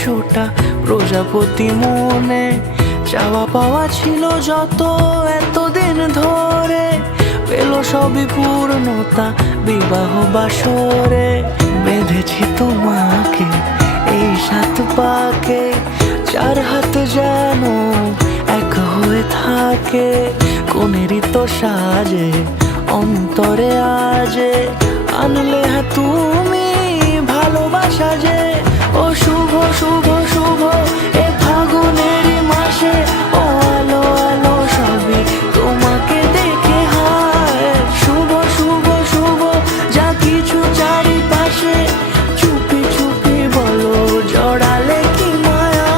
100টা প্রজাপতি মনে। চাওয়া পাওয়া ছিল যত এতদিন ধরে, পেল সবই পূর্ণতা বিবাহ বাসরে। বেঁধেছি তোমাকে এই 7 পাকে, 4 হাত যেন এক হয়ে থাকে। কোনেরই তো সাজে অন্তরে আজে, আনলে হ্যাঁ তুমি ভালোবাসা যে। ও শুভ শুভ শুভ এ ফাগুনেরই মাসে, ও আলো আলো সবই তোমাকে দেখে হায়। শুভ শুভ শুভ যা কিছু চারিপাশে, চুপি চুপি বলো জড়ালে কি মায়া।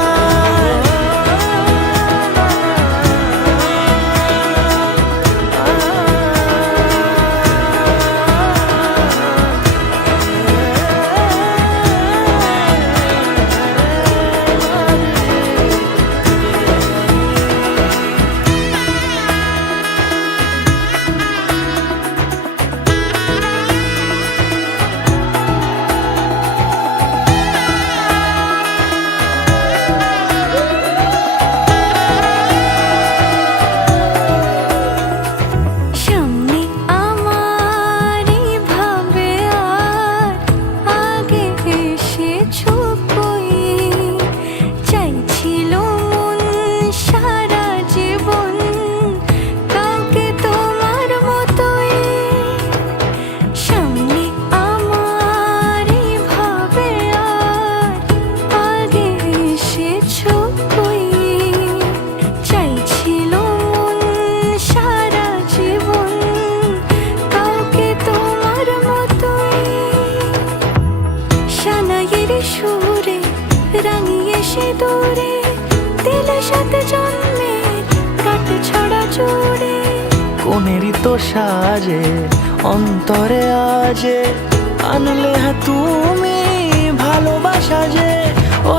সুরে রাঙিয়ে সে দূরে, দিলে সাথে জন্মের কাট ছড়া জোরে। কোনেরই তো সাজে অন্তরে আজে, আনলে হ্যাঁ তুমি ভালোবাসা যে। ও